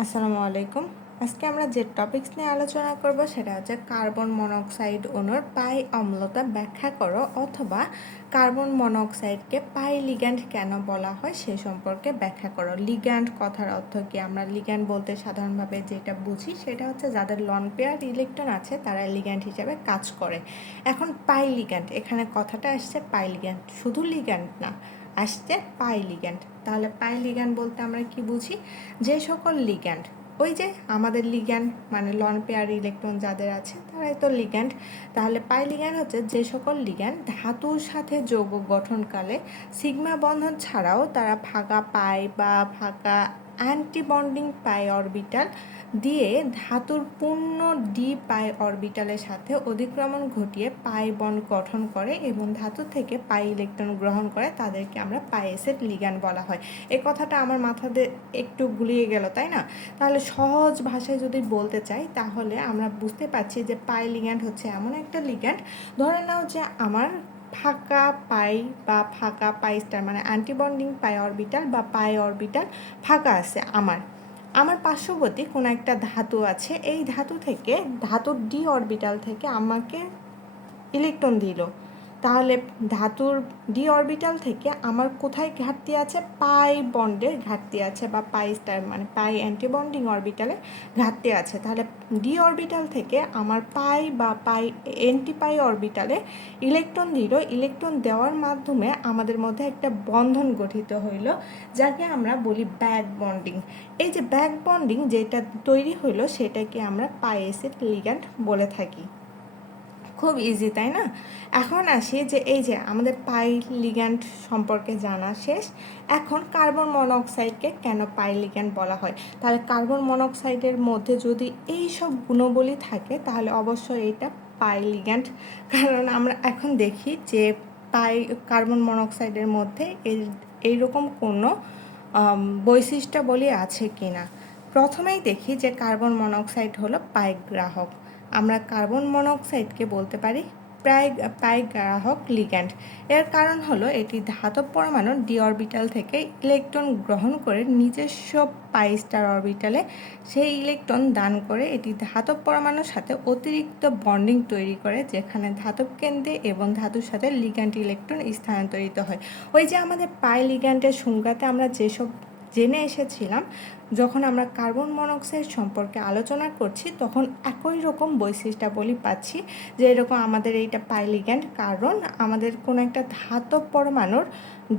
আসসালামু আলাইকুম। আজকে আমরা যে টপিকস নিয়ে আলোচনা করব সেটা হচ্ছে কার্বন মনোক্সাইড অণুর পাই অম্লতা ব্যাখ্যা করো অথবা কার্বন মনোক্সাইডকে পাই লিগ্যান্ড কেন বলা হয় সে সম্পর্কে ব্যাখ্যা করো। লিগ্যান্ড কথার অর্থ কি? আমরা লিগ্যান্ড বলতে সাধারণভাবে যেটা বুঝি সেটা হচ্ছে যাদের লন পেয়ার ইলেকট্রন আছে তারা লিগ্যান্ড হিসেবে কাজ করে। এখন পাই লিগ্যান্ড এখানে কথাটা আসছে পাই লিগ্যান্ড শুধু লিগ্যান্ড না আসছে পাই লিগ্যান্ড তাহলে পাই লিগ্যান্ড বলতে আমরা কি বুঝি? যে সকল লিগ্যান্ড, ওই যে আমাদের লিগ্যান্ড মানে লন পেয়ার, ইলেকট্রন যাদের আছে, তারাই তো লিগ্যান্ড। তাহলে পাই লিগ্যান্ড হচ্ছে যে সকল লিগ্যান্ড ধাতুর সাথে যৌগ গঠনকালে সিগমা বন্ধন ছাড়াও তারা ফাঁকা পাই বা ফাঁকা অ্যান্টিবন্ডিং পাই অরবিটাল দিয়ে ধাতুর পূর্ণ ডি পাই অরবিটালের সাথে অধিক্রমণ ঘটিয়ে পাই বন্ড গঠন করে এবং ধাতু থেকে পাই ইলেকট্রন গ্রহণ করে তাদেরকে আমরা পাইএসেট লিগ্যান্ড বলা হয়। এই কথাটা আমার মাথাতে একটু গুলিয়ে গেল, তাই না? তাহলে সহজ ভাষায় যদি বলতে চাই, তাহলে আমরা বুঝতে পারছি যে পাই লিগ্যান্ড হচ্ছে এমন একটা লিগ্যান্ড ধরে নাও যে আমার ফাঁকা পাই বা ফাঁকা পাই স্টার মানে অ্যান্টিবন্ডিং পাই অরবিটাল বা পাই অরবিটাল ফাঁকা আছে আমার। আমার পার্শ্ববর্তী কোনো একটা ধাতু আছে, এই ধাতু থেকে, ধাতুর ডি অরবিটাল থেকে আমাকে ইলেকট্রন দিল। তাহলে ধাতুর ডি অরবিটাল থেকে আমার কোথায় ঘাটতি আছে? পাই বন্ডের ঘাটতি আছে বা পাই স্টার মানে পাই অ্যান্টিবন্ডিং অরবিটালে ঘাটতি আছে। তাহলে ডি অরবিটাল থেকে আমার পাই বা পাই এন্টি পাই অরবিটালে ইলেকট্রন দিল ইলেকট্রন দেওয়ার মাধ্যমে আমাদের মধ্যে একটা বন্ধন গঠিত হইল, যাকে আমরা বলি ব্যাক বন্ডিং। এই যে ব্যাক বন্ডিং যেটা তৈরি হইল সেটাকে আমরা পাই এসিড লিগ্যান্ড বলে থাকি। খুব ইজি তাই না? এখন আসি যে এই যে আমাদের পাই লিগ্যান্ড সম্পর্কে জানা শেষ। এখন কার্বন মনোক্সাইডকে কেন পাই লিগ্যান্ড বলা হয়? তাহলে কার্বন মনোক্সাইডের মধ্যে যদি এই সব গুণবলী থাকে, তাহলে অবশ্যই এটা পাই লিগ্যান্ড কারণ আমরা এখন দেখি যে পাই, কার্বন মনোক্সাইডের মধ্যে এই, এইরকম কোনো বৈশিষ্ট্যাবলী আছে কি না প্রথমেই দেখি যে কার্বন মনোক্সাইড হলো পাই গ্রাহক। আমরা কার্বন মনোক্সাইডকে বলতে পারি প্রায় পাই গ্রাহক লিগ্যান্ড। এর কারণ হলো এটি ধাতব পরমাণুর ডি অরবিটাল থেকে ইলেকট্রন গ্রহণ করে নিজস্ব পাই স্টার অরবিটালে সেই ইলেকট্রন দান করে এটি ধাতব পরমাণুর সাথে অতিরিক্ত বন্ডিং তৈরি করে, যেখানে ধাতব কেন্দ্রে এবং ধাতুর সাথে লিগ্যান্ড ইলেকট্রন স্থানান্তরিত হয়। ওই যে আমাদের পাই লিগ্যান্ডের সংজ্ঞাতে আমরা যেসব জেনে এসেছিলাম, যখন আমরা কার্বন মনোক্সাইড সম্পর্কে আলোচনা করছি, তখন একই রকম বৈশিষ্ট্যাবলী পাচ্ছি যে এরকম আমাদের এইটা পাইলিগ্যান্ড কারণ আমাদের কোনো একটা ধাতব পরমাণুর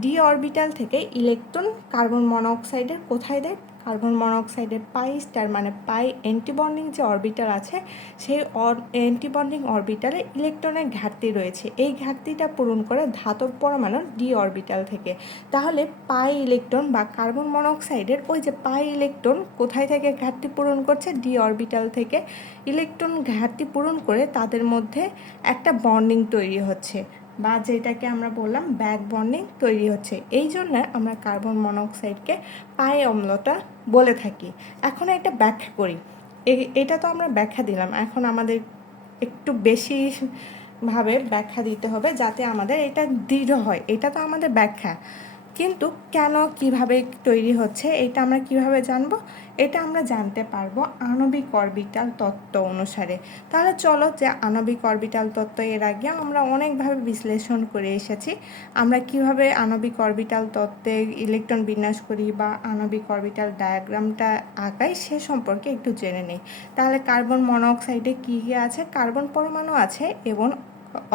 ডি অরবিটাল থেকে ইলেকট্রন কার্বন মনোক্সাইডের কোথায় দেয় কার্বন মনোক্সাইডের পাই স্টার মানে পাই অ্যান্টিবন্ডিং যে অরবিটাল আছে, সেই অ্যান্টিবন্ডিং অরবিটালে ইলেকট্রনের ঘাটতি রয়েছে। এই ঘাটতিটা পূরণ করে ধাতব পরমাণু ডি অরবিটাল থেকে। তাহলে পাই ইলেকট্রন বা কার্বন মনোক্সাইডের ওই যে পাই ইলেকট্রন কোথায় থেকে ঘাটতি পূরণ করছে? ডি অরবিটাল থেকে। ইলেকট্রন ঘাটতি পূরণ করে তাদের মধ্যে একটা বন্ডিং তৈরি হচ্ছে। বা যেটাকে আমরা বললাম ব্যাক বন্ডিং তৈরি হচ্ছে। এই জন্য আমরা কার্বন মনোক্সাইডকে পায়ে অম্লটা বলে থাকি। এখন একটা ব্যাখ্যা করি। এটা তো আমরা ব্যাখ্যা দিলাম। এখন আমাদের একটু বেশি ভাবে ব্যাখ্যা দিতে হবে যাতে আমাদের এটা দৃঢ় হয়। এটা তো আমাদের ব্যাখ্যা। কিন্তু কেন কীভাবে তৈরি হচ্ছে, এটা আমরা কীভাবে জানব? এটা আমরা জানতে পারব আণবিক অরবিটাল তত্ত্ব অনুসারে। তাহলে চলো যে আণবিক অরবিটাল তত্ত্ব এর আগে আমরা অনেকভাবে বিশ্লেষণ করে এসেছি। আমরা কীভাবে আণবিক অরবিটাল তত্ত্বে ইলেকট্রন বিন্যাস করি বা আণবিক অরবিটাল ডায়াগ্রামটা আঁকাই সে সম্পর্কে একটু জেনে নিই। তাহলে কার্বন মনোক্সাইডে কী কী আছে? কার্বন পরমাণু আছে এবং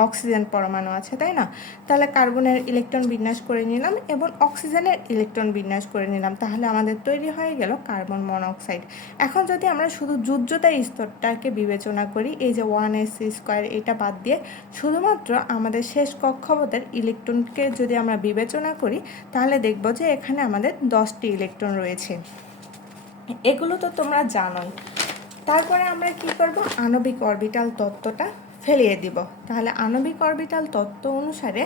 অক্সিজেন পরমাণু আছে, তাই না? তাহলে কার্বনের ইলেকট্রন বিন্যাস করে নিলাম এবং অক্সিজেনের ইলেকট্রন বিন্যাস করে নিলাম, তাহলে আমাদের তৈরি হয়ে গেল কার্বন মনোক্সাইড। এখন যদি আমরা শুধু যুদ্ধতার স্তরটাকে বিবেচনা করি, এই যে ওয়ান এস স্কোয়ার, এটা বাদ দিয়ে শুধুমাত্র আমাদের শেষ কক্ষপথের ইলেকট্রনকে যদি আমরা বিবেচনা করি, তাহলে দেখব যে এখানে আমাদের দশটি ইলেকট্রন রয়েছে। এগুলো তো তোমরা জানোই। তারপরে আমরা কি করব? আণবিক অরবিটাল তত্ত্বটা ফেলিয়ে দিব। তাহলে আণবিক অরবিটাল তত্ত্ব অনুসারে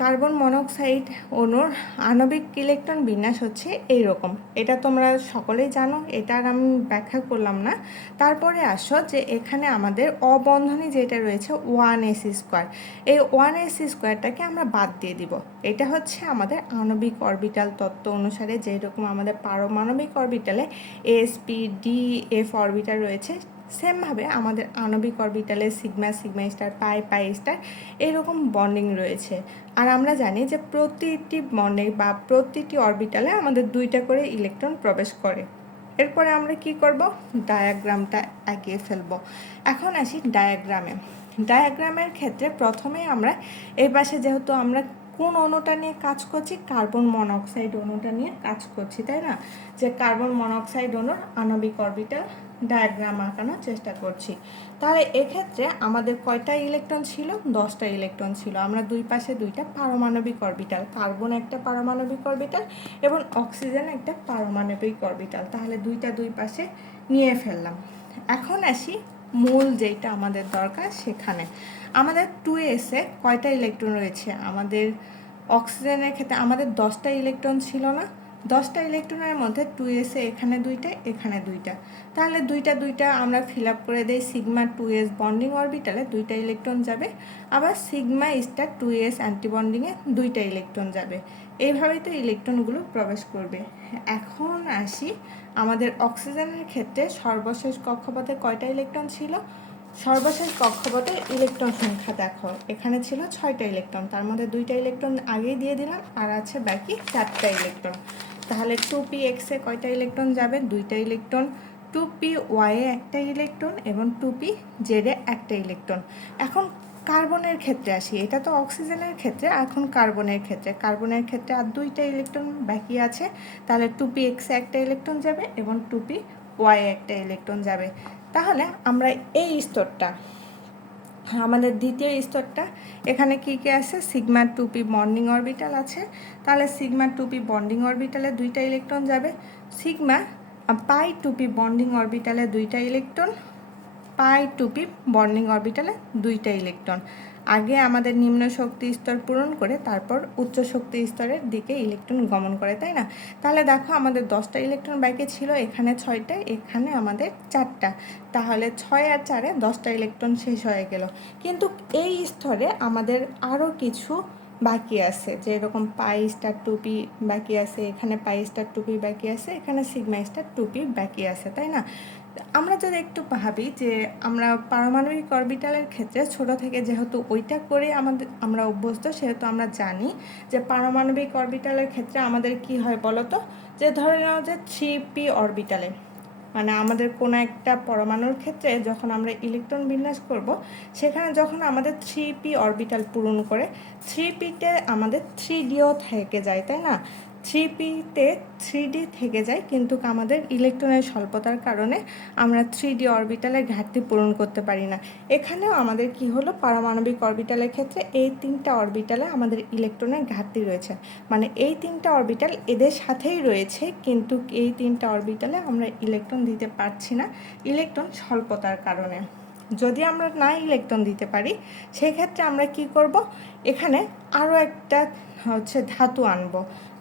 কার্বন মনোক্সাইড অণুর আণবিক ইলেকট্রন বিন্যাস হচ্ছে এই রকম এটা তোমরা সকলেই জানো, এটা আর আমি ব্যাখ্যা করলাম না। তারপরে আসো যে এখানে আমাদের অবন্ধনী যেটা রয়েছে, ওয়ান এস স্কোয়ার। এই ওয়ান এস স্কোয়ারটাকে আমরা বাদ দিয়ে দিব। এটা হচ্ছে আমাদের আণবিক অরবিটাল তত্ত্ব অনুসারে যেরকম আমাদের পারমাণবিক অরবিটালে S P D F orbital রয়েছে সেমভাবে আমাদের আণবিক অরবিটালে sigma sigma star, pi pi star এরকম বন্ডিং রয়েছে। আর আমরা জানি যে প্রতিটি বন্ডে বা প্রতিটি অরবিটালে আমাদের দুইটা করে ইলেকট্রন প্রবেশ করে। এরপরে আমরা কি করব? ডায়াগ্রামটা এগিয়ে ফেলব। এখন আসি ডায়াগ্রামে। ডায়াগ্রামের ক্ষেত্রে প্রথমে আমরা এই পাশে যেহেতু আমরা কোন অণুটা নিয়ে কাজ করছি, কার্বন মনোক্সাইড অণুটা নিয়ে কাজ করছি, তাই না? যে কার্বন মনোক্সাইড অণুর আণবিক অরবিটাল ডায়াগ্রাম আঁকানোর চেষ্টা করছি। তাহলে এক্ষেত্রে আমাদের কয়টা ইলেকট্রন ছিল? দশটা ইলেকট্রন ছিল। আমরা দুই পাশে দুইটা পারমাণবিক অরবিটাল, কার্বন একটা পারমাণবিক অরবিটাল এবং অক্সিজেন একটা পারমাণবিক অরবিটাল। তাহলে দুইটা দুই পাশে নিয়ে ফেললাম। এখন আসি মূল যেটা আমাদের দরকার সেখানে। আমাদের টু এসে কয়টা ইলেকট্রন রয়েছে? আমাদের অক্সিজেনের ক্ষেত্রে আমাদের দশটা ইলেকট্রন ছিল না। দশটা ইলেকট্রনের মধ্যে টু এসে এখানে দুইটা এখানে দুইটা। তাহলে দুইটা দুইটা আমরা ফিল আপ করে দেই সিগমা টু এস বন্ডিং অরবিটালে দুইটা ইলেকট্রন যাবে। আবার সিগমা স্টার টু এস অ্যান্টিবন্ডিংয়ে দুইটা ইলেকট্রন যাবে। এইভাবেই তো ইলেকট্রনগুলো প্রবেশ করবে। এখন আসি আমাদের অক্সিজেনের ক্ষেত্রে সর্বশেষ কক্ষপথে কয়টা ইলেকট্রন ছিল? সর্বশেষ কক্ষপথে ইলেকট্রন সংখ্যা দেখো। এখানে ছিল ছয়টা ইলেকট্রন তার মধ্যে দুইটা ইলেকট্রন আগেই দিয়ে দিলাম, আর আছে বাকি চারটা ইলেকট্রন তাহলে টু পি এক্সে কয়টা ইলেকট্রন যাবে? দুইটা ইলেকট্রন টু পি ওয়াইয়ে একটা ইলেকট্রন এবং টু পি জেডে একটা ইলেকট্রন এখন কার্বনের ক্ষেত্রে আসি, এটা তো অক্সিজেনের ক্ষেত্রে এখন কার্বনের ক্ষেত্রে। কার্বনের ক্ষেত্রে আর দুইটা ইলেকট্রন বাকি আছে, তাহলে টু পি এক্সে একটা ইলেকট্রন যাবে এবং টু পি ওয়াই একটা ইলেকট্রন যাবে। তাহলে আমরা এই স্তরটা আমাদের দ্বিতীয় স্তরটা, এখানে কি কী আছে? সিগমা টুপি বন্ডিং অরবিটাল আছে। তাহলে সিগমা টুপি বন্ডিং অরবিটালে দুইটা ইলেকট্রন যাবে। সিগমা পাই টুপি বন্ডিং অরবিটালে দুইটা ইলেকট্রন পাই টুপি বন্ডিং অরবিটালে দুইটা ইলেকট্রন আগে আমাদের নিম্ন শক্তি স্তর পূরণ করে তারপর উচ্চ শক্তি স্তরের দিকে ইলেকট্রন গমন করে, তাই না? তাহলে দেখো আমাদের দশটা ইলেকট্রন বাকি ছিল, এখানে ছয়টা, এখানে আমাদের চারটা। তাহলে ছয় আর চারে দশটা ইলেকট্রন শেষ হয়ে গেল। কিন্তু এই স্তরে আমাদের আরও কিছু বাকি আছে যে এরকম পাই স্টার টুপি বাকি আছে, এখানে পাই স্টার টুপি বাকি আছে, এখানে সিগমা স্টার টুপি বাকি আছে, তাই না? আমরা যদি একটু ভাবি যে আমরা পারমাণবিক অরবিটালের ক্ষেত্রে ছোট থেকে যেহেতু ওইটা করে আমাদের, আমরা অভ্যস্ত, সেহেতু আমরা জানি যে পারমাণবিক অরবিটালের ক্ষেত্রে আমাদের কি হয় বলতো যে ধরে নাও যে থ্রি পি অরবিটালে মানে আমাদের কোনো একটা পরমাণুর ক্ষেত্রে যখন আমরা ইলেকট্রন বিন্যাস করব, সেখানে যখন আমাদের থ্রি পি অরবিটাল পূরণ করে, থ্রি পিতে আমাদের থ্রি ডিও থেকে যায়, তাই না? থ্রি পিতে থ্রি ডি থেকে যায়, কিন্তু আমাদের ইলেকট্রনের স্বল্পতার কারণে আমরা থ্রি ডি অরবিটালের ঘাটতি পূরণ করতে পারি না। এখানেও আমাদের কি হলো? পারমাণবিক অরবিটালের ক্ষেত্রে এই তিনটা অরবিটালে আমাদের ইলেকট্রনের ঘাটতি রয়েছে। মানে এই তিনটা অরবিটাল এদের সাথেই রয়েছে, কিন্তু এই তিনটা অরবিটালে আমরা ইলেকট্রন দিতে পারছি না, ইলেকট্রন স্বল্পতার কারণে। যদি আমরা না ইলেকট্রন দিতে পারি, সেক্ষেত্রে আমরা কি করব? এখানে আরও একটা হচ্ছে ধাতু আনব।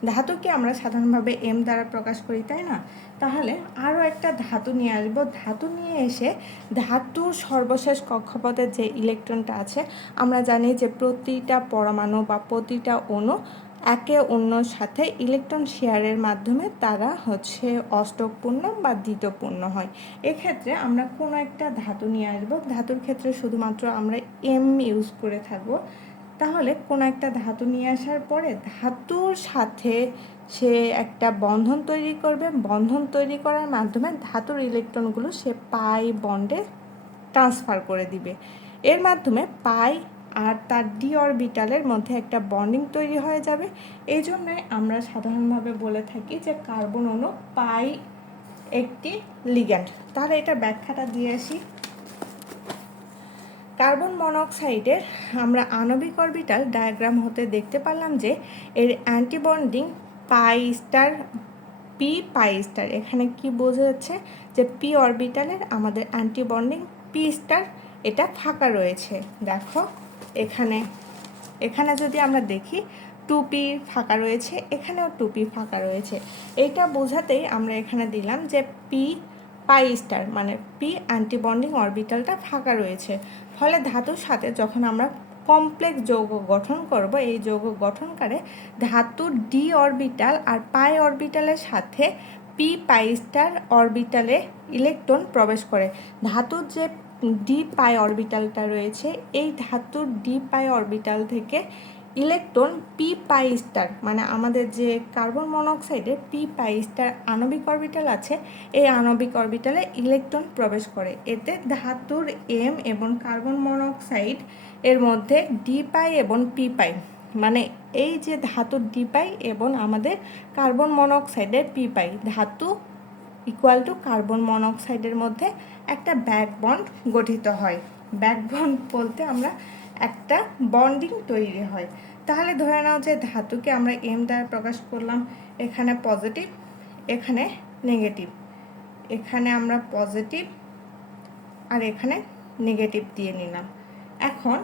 ধাতুকে আমরা সাধারণভাবে এম দ্বারা প্রকাশ করি, তাই না? তাহলে আরও একটা ধাতু নিয়ে আসব। ধাতু নিয়ে এসে ধাতুর সর্বশেষ কক্ষপথের যে ইলেকট্রনটা আছে, আমরা জানি যে প্রতিটা পরমাণু বা প্রতিটা অণু একে অন্যর সাথে ইলেকট্রন শেয়ারের মাধ্যমে তারা হচ্ছে অষ্টকপূর্ণ বা দ্বিতপূর্ণ হয়। এক্ষেত্রে আমরা কোনো একটা ধাতু নিয়ে আসব। ধাতুর ক্ষেত্রে শুধুমাত্র আমরা এম ইউজ করে থাকব। তাহলে কোনো একটা ধাতু নিয়ে আসার পরে ধাতুর সাথে সে একটা বন্ধন তৈরি করবে। বন্ধন তৈরি করার মাধ্যমে ধাতুর ইলেকট্রনগুলো সে পাই বন্ডে ট্রান্সফার করে দিবে। এর মাধ্যমে পাই আর তার ডি অরবিটালের মধ্যে একটা বন্ডিং তৈরি হয়ে যাবে। এই জন্যে আমরা সাধারণভাবে বলে থাকি যে কার্বন অণু পাই একটি লিগ্যান্ড তাহলে এটা ব্যাখ্যাটা দিয়ে আসি। কার্বন মনোক্সাইডের আমরা আণবিক অরবিটাল ডায়াগ্রাম হতে দেখতে পারলাম যে এর antibonding pi star P pi star. এখানে কি বোঝা যাচ্ছে যে পি অরবিটালের আমাদের অ্যান্টিবন্ডিং পি স্টার, এটা ফাঁকা রয়েছে। দেখো, এখানে এখানে যদি আমরা দেখি টুপি ফাঁকা রয়েছে, এখানেও টুপি ফাঁকা রয়েছে। এইটা বোঝাতেই আমরা এখানে দিলাম যে পি পাই স্টার মানে পি অ্যান্টিবন্ডিং অরবিটালটা ফাঁকা রয়েছে। ফলে ধাতুর সাথে যখন আমরা কমপ্লেক্স যৌগ গঠন করব, এই যৌগ গঠনকারে ধাতুর ডি অরবিটাল আর পাই অরবিটালের সাথে পি পাই স্টার অরবিটালে ইলেকট্রন প্রবেশ করে। ধাতুর যে ডি পাই অরবিটালটা রয়েছে, এই ধাতুর ডি পাই অরবিটাল থেকে ইলেকট্রন পি পাই স্টার মানে আমাদের যে কার্বন মনোক্সাইডের পি পাই স্টার আণবিক অরবিটাল আছে, এই আণবিক অরবিটালে ইলেকট্রন প্রবেশ করে। এতে ধাতুর এম এবং কার্বন মনোক্সাইড এর মধ্যে ডি পাই এবং পি পাই মানে এই যে ধাতুর ডি পাই এবং আমাদের কার্বন মনোক্সাইডের পি পাই। ধাতু ইকুয়াল টু কার্বন মনোক্সাইডের মধ্যে একটা ব্যাক বন্ড গঠিত হয়। ব্যাক বন্ড বলতে আমরা একটা বন্ডিং তৈরি হয়। তাহলে ধরে নাও যে ধাতুকে আমরা এম দ্বারা প্রকাশ করলাম, এখানে পজিটিভ এখানে নেগেটিভ এখানে আমরা পজিটিভ আর এখানে নেগেটিভ দিয়ে নিলাম। এখন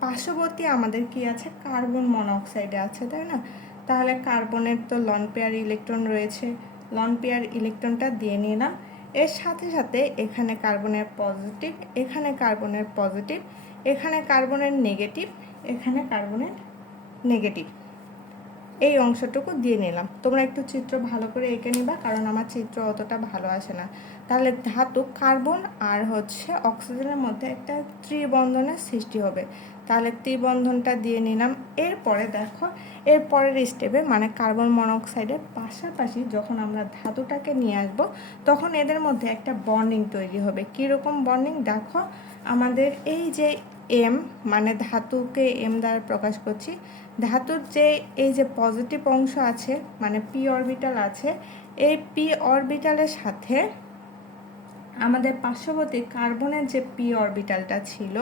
পার্শ্ববর্তী আমাদের কি আছে? কার্বন মনোক্সাইডে আছে, তাই না? তাহলে কার্বনের তো লন পেয়ার ইলেকট্রন রয়েছে। লন পেয়ার ইলেকট্রনটা দিয়ে নিলাম। এর সাথে সাথে এখানে কার্বনের পজিটিভ এখানে কার্বনের পজিটিভ এখানে কার্বনের নেগেটিভ, এখানে কার্বনের নেগেটিভ। এই অংশটুকু দিয়ে নিলাম। তোমরা একটু চিত্র ভালো করে এঁকে নিবা, কারণ আমার চিত্র অতটা ভালো আসে না। তাহলে ধাতু কার্বন আর হচ্ছে অক্সিজেনের মধ্যে একটা ত্রিবন্ধনের সৃষ্টি হবে। তাহলে ত্রিবন্ধনটা দিয়ে নিলাম। এরপরে দেখো এর পরের স্টেপে মানে কার্বন মনোক্সাইডের পাশাপাশি যখন আমরা ধাতুটাকে নিয়ে আসব, তখন এদের মধ্যে একটা বন্ডিং তৈরি হবে। কীরকম বন্ডিং দেখো, আমাদের এই যে এম মানে ধাতুকে এম দ্বারা প্রকাশ করছি। ধাতুর যে এই যে পজিটিভ অংশ আছে মানে পি অরবিটাল আছে, এই পি অরবিটালের সাথে আমাদের পার্শ্ববর্তী কার্বনের যে পি অরবিটালটা ছিল,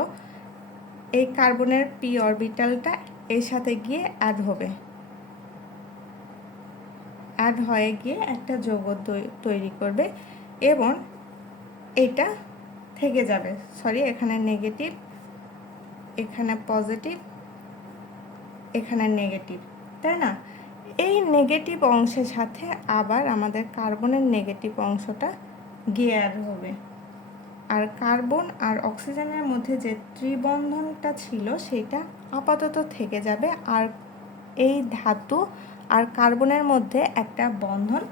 এই কার্বনের পি অরবিটালটা এর সাথে গিয়ে অ্যাড হবে। অ্যাড হয়ে গিয়ে একটা যৌগ তৈরি করবে এবং এটা থেকে যাবে। সরি এখানে নেগেটিভ এখানে পজিটিভ এখানে নেগেটিভ তাই না? এই নেগেটিভ অংশের সাথে আবার আমাদের কার্বনের নেগেটিভ অংশটা গিয়ে অ্যাড হবে। আর কার্বন আর অক্সিজেনের মধ্যে যে ত্রিবন্ধনটা ছিল, সেটা আপাতত থেকে যাবে। আর এই ধাতু আর কার্বনের মধ্যে একটা বন্ধন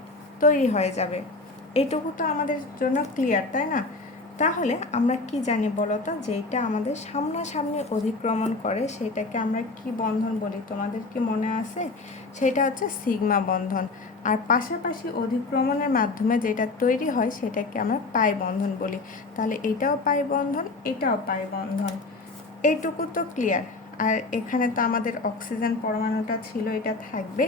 তৈরি হয়ে যাবে। এইটুকু তো আমাদের জন্য ক্লিয়ার তাই না? তাহলে আমরা কি জানি বলতো যেটা আমাদের সামনাসামনি অধিক্রমণ করে, সেটাকে আমরা কি বন্ধন বলি? তোমাদের কি মনে আছে? সেটা হচ্ছে সিগমা বন্ধন। আর পাশাপাশি অধিক্রমণের মাধ্যমে যেটা তৈরি হয়, সেটাকে আমরা পাই বন্ধন বলি। তাহলে এটাও পাই বন্ধন, এটাও পাই বন্ধন। এইটুকু তো ক্লিয়ার আর এখানে তো আমাদের অক্সিজেন পরমাণুটা ছিল, এটা থাকবে।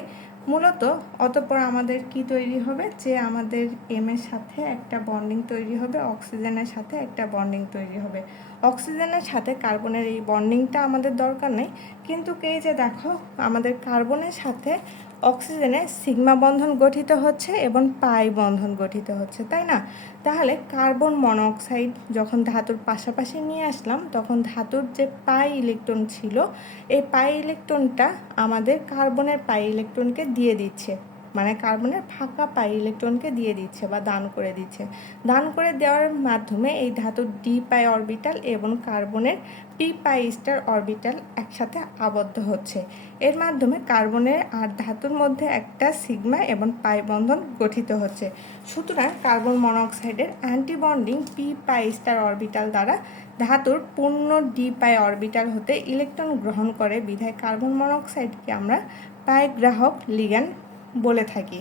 মূলত অতপর আমাদের কি তৈরি হবে? যে আমাদের এম সাথে একটা বন্ডিং তৈরি হবে অক্সিজেনের সাথে একটা বন্ডিং তৈরি হবে। অক্সিজেনের সাথে কার্বনের এই বন্ডিংটা আমাদের দরকার নেই। কিন্তু কে যে দেখো, আমাদের কার্বনের সাথে অক্সিজেনের সিগমা বন্ধন গঠিত হচ্ছে এবং পাই বন্ধন গঠিত হচ্ছে, তাই না? তাহলে কার্বন মনোক্সাইড যখন ধাতুর পাশাপাশি নিয়ে আসলাম, তখন ধাতুর যে পাই ইলেকট্রন ছিল, এই পাই ইলেকট্রনটা আমাদের কার্বনের পাই ইলেকট্রনকে দিয়ে দিচ্ছে। মানে কার্বনের ফাঁকা পাই ইলেকট্রনকে দিয়ে দিচ্ছে বা দান করে দিচ্ছে। দান করে দেওয়ার মাধ্যমে এই ধাতুর ডি পাই অরবিটাল এবং কার্বনের পি পাই স্টার অরবিটাল একসাথে আবদ্ধ হচ্ছে। এর মাধ্যমে কার্বনের আর ধাতুর মধ্যে একটা সিগমা এবং পাই বন্ধন গঠিত হচ্ছে। সুতরাং carbon মনোক্সাইডের antibonding p pi star orbital দ্বারা ধাতুর পূর্ণ ডি পাই অরবিটাল হতে ইলেকট্রন গ্রহণ করে। বিধায় কার্বন মনোক্সাইডকে আমরা পাই গ্রাহক লিগ্যান্ড বলে থাকি।